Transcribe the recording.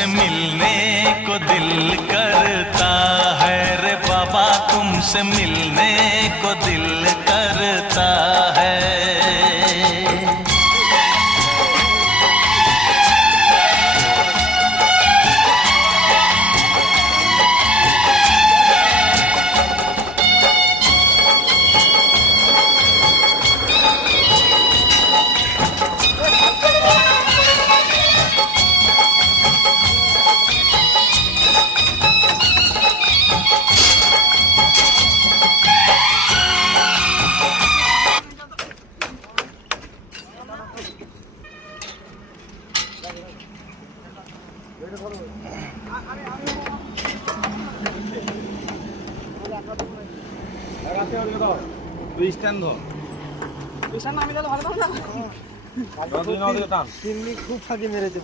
तुमसे मिलने को दिल करता है रे बाबा, तुमसे मिलने को दिल करता है। খুব ফাঁকি মেরেছে।